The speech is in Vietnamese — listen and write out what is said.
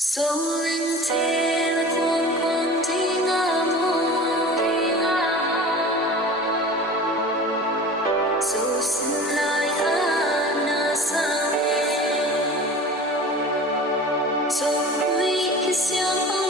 So in天光听阿莫，so sin lai ana sa so we is young.